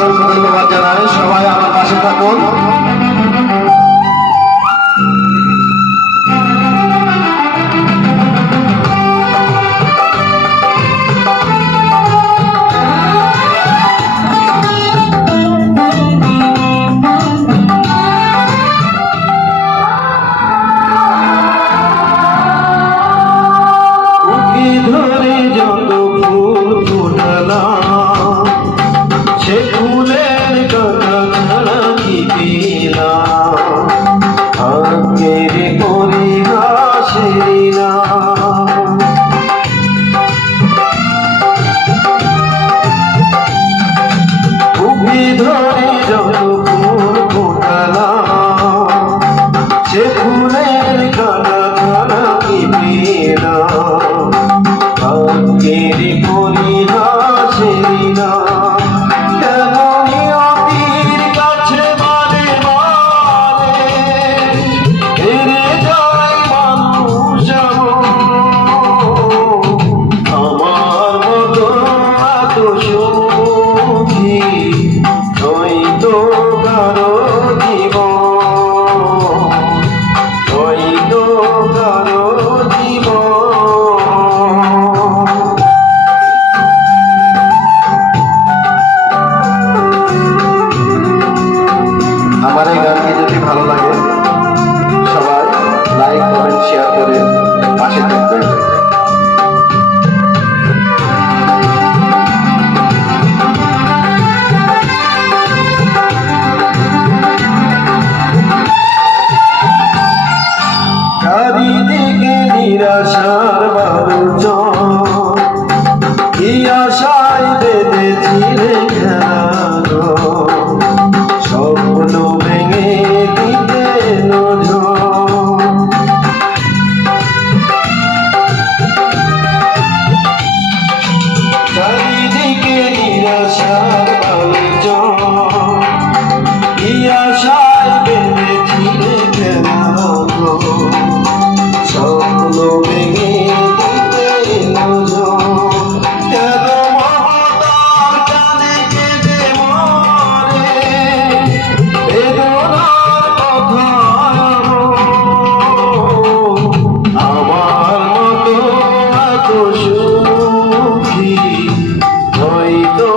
অসংখ্য ধন্যবাদ জানাই। সবাই আমার পাশে থাকুন। ধরে যত ফুল ফুটালাম, সে ফুলের কথা ছাড়া কি পেলাম? ভাগ্যের পরিহাসেরই নাম। বুকে ধরে যত ফুল ফুটালাম, সে ফুলের কথা ছাড়া কি পেলাম? ভাগ্যের পরিহাসেরই নাম। কেন নিয়তির কাছে বারে বারে হেরে যায় মানুষ আমার মতো এত সুখী হয়তো কারো জীবন, হয়তো কারো জীবন। আমার এই গানটি যদি ভালো লাগে সবাই লাইক কমেন্ট শেয়ার করে পাশে থাকবেন। চারিদিকে নিরাশার বালুচ, কি আশায় বেঁধেছিলে খেলানো, স্বপ্ন ভেঙে দিতে নজর। চারিদিকে নিরাশার বালুচ, কি আশায় বেঁধেছিলে খেলানো, স্বপ্ন ভেঙে দিতে নজর। কেন মমতার টানে কেঁদে মরে বেদনার কথা আমার মতো এত সুখী হয়তো